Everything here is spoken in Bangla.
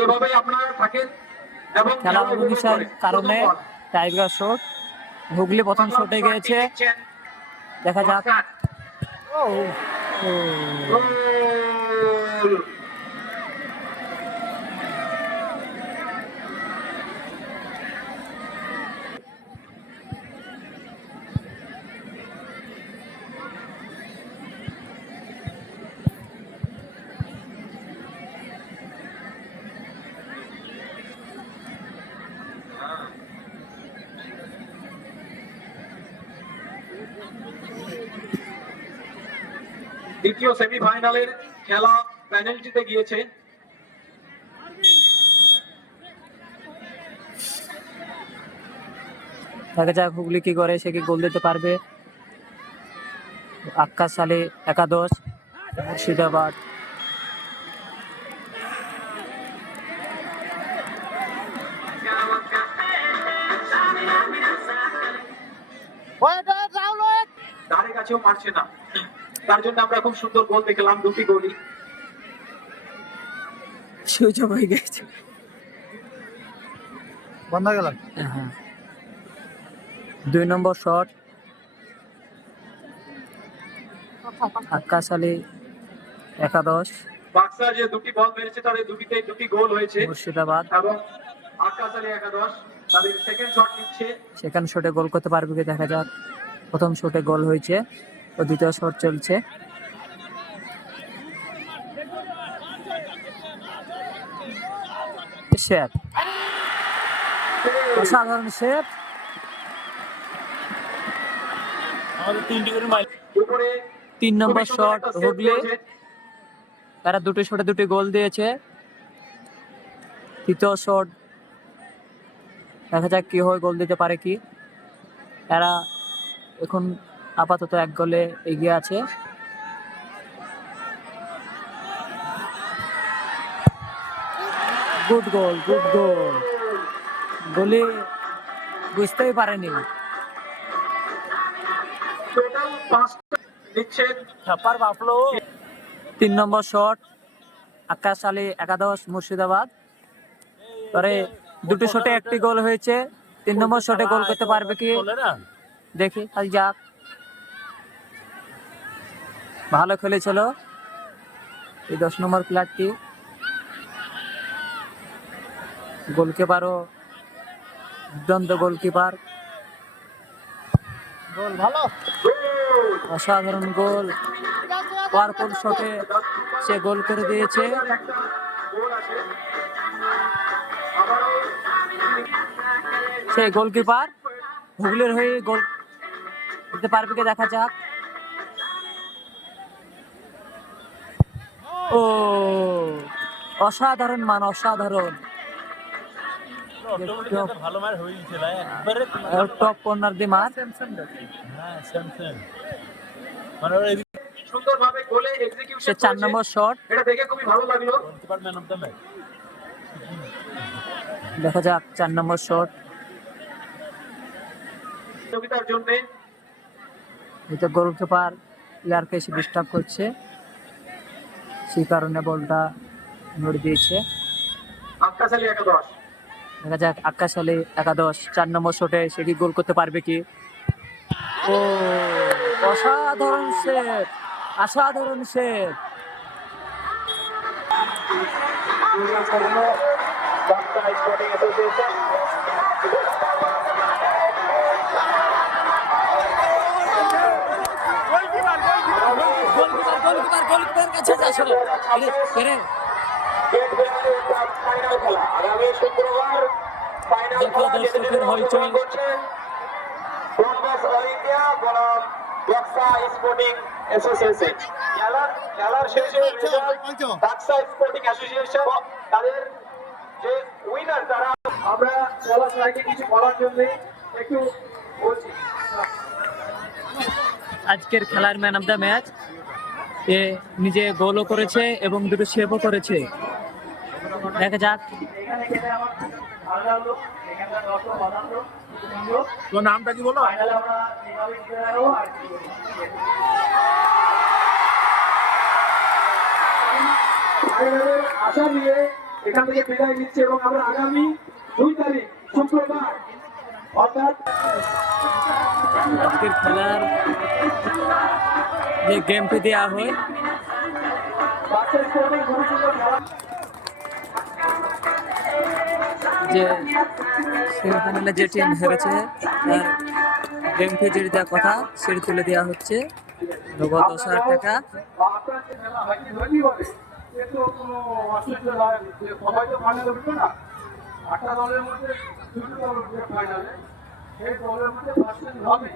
এভাবে আপনারা থাকেন এবং খেলা অভিষেকের কারণে টাইগার শট হুগলি প্রথম শটে গিয়েছে, দেখা যাক। দ্বিতীয় সেমিফাইনালের খেলা পেনাল্টিতে গিয়েছে। দেখা যাক হুগলি কি করে, সে কি গোল দিতে পারবে। আক্কাস আলী একাদশ, মুর্শিদাবাদ। ধারে কাছেও মারছে না, তার জন্য আমরা খুব সুন্দর গোল দেখলাম, দুটি গোলই সুযোগ হয়ে গেছে, বন্ধ গেল। হ্যাঁ, 2 নম্বর শট আক্কাস আলী একাদশ, বাক্সা যে দুটি বল মেরেছে তাদের দুটিতে দুটি গোল হয়েছে। মুর্শিদাবাদ এবং আক্কাস আলী একাদশ তাদের সেকেন্ড শট নিচ্ছে। সেকেন্ড শটে গোল করতে পারবে কি দেখা যাক। প্রথম শটে গোল হয়েছে ও দ্বিতীয় শট চলছে। সেভ, অসাধারণ সেভ। উপরে 3 নম্বর শট হুগলি, তারা দুটি শটে দুটি গোল দিয়েছে। তৃতীয় শট দেখা যাক কি হয়, গোল দিতে পারে কি। এরা এখন আপাতত 1 গোলে এগিয়ে আছে। গুড গোল, গুড গোল। গোলে বুঝতেই পারেনি। টোটাল 5টা নিচ্ছে। 3 নম্বর শট আক্কাস আলী একাদশ, মুর্শিদাবাদ। পরে দুটি শটে একটি গোল হয়েছে। 3 নম্বর শটে গোল করতে পারবে কি দেখি, আজ যাক। ভালো খেলেছিল এই 10 নম্বর প্লেয়ারটি। গোলকিপারও দুর্দান্ত গোলকিপার, গোল ভালো, অসাধারণ গোল। পাওয়ারফুল শটে সে গোল করে দিয়েছে। সেই গোলকিপার হুগলির হয়ে গোল দিতে পারবে কি দেখা যাক। ও অসাধারণ মান, অসাধারণ। টপ কর্নার দিয়ে মার। সুন্দরভাবে গোলে এক্সিকিউশন সে 4 নম্বর শট, এটা দেখে খুবই ভালো লাগলো। দেখা যাক 4 নম্বর শট। প্রতিযোগিতার জন্য এটা গোলকিপার প্লেয়ারকে এসে ডিস্টার্ব করছে, সেই কারণে বলটা নড়ে দিয়েছে। আক্কাস আলী একাদশ, দেখা যাক আক্কাস আলী একাদশ 4 নম্বর শটে সে কি গোল করতে পারবে কি। ও অসাধারণ সেভ, অসাধারণ সেভ। গোলকিপার কাছে যাচ্ছে আরে আগামী শুক্রবার ফাইনাল দেখো দর্শকের হইচই। বাক্সা স্পোর্টিং অ্যাসোসিয়েশন খেলার শেষে বাক্সা স্পোর্টিং অ্যাসোসিয়েশন তাদের যে উইনার, তারা আমরা খেলার আগে কিছু বলার জন্য একটু বলছি। আজকের খেলার ম্যান অফ দ্য ম্যাচ, এ নিজে গোলও করেছে এবং দুটো সেভও করেছে। দেখা যাক নামটা কি বলো? আশা নিয়ে এখান থেকে বিদায় নিচ্ছে এবং আমরা আগামী 2 তারিখ শুক্রবার অর্থাৎ আজকের খেলার যে গেমটি দেওয়া হয় বাক্সাইজ স্পোর্টিং খুবই সুন্দর খেলা যে সেমিফাইনালে যে টিম হেরেছে তার গেম ফি যেটি দেওয়ার কথা সেটি তুলে দেওয়া হচ্ছে নগদ 10,000 টাকা। আপনার যে খেলা হয় কি ধনী হবে এ তো কোনো অসুবিধা নয় যে সবাই তো ফাইনালে উঠবে না 8টা দলের মধ্যে 2টো দল উঠবে ফাইনালে সেই দলের মধ্যে পার্সেন্ট হবে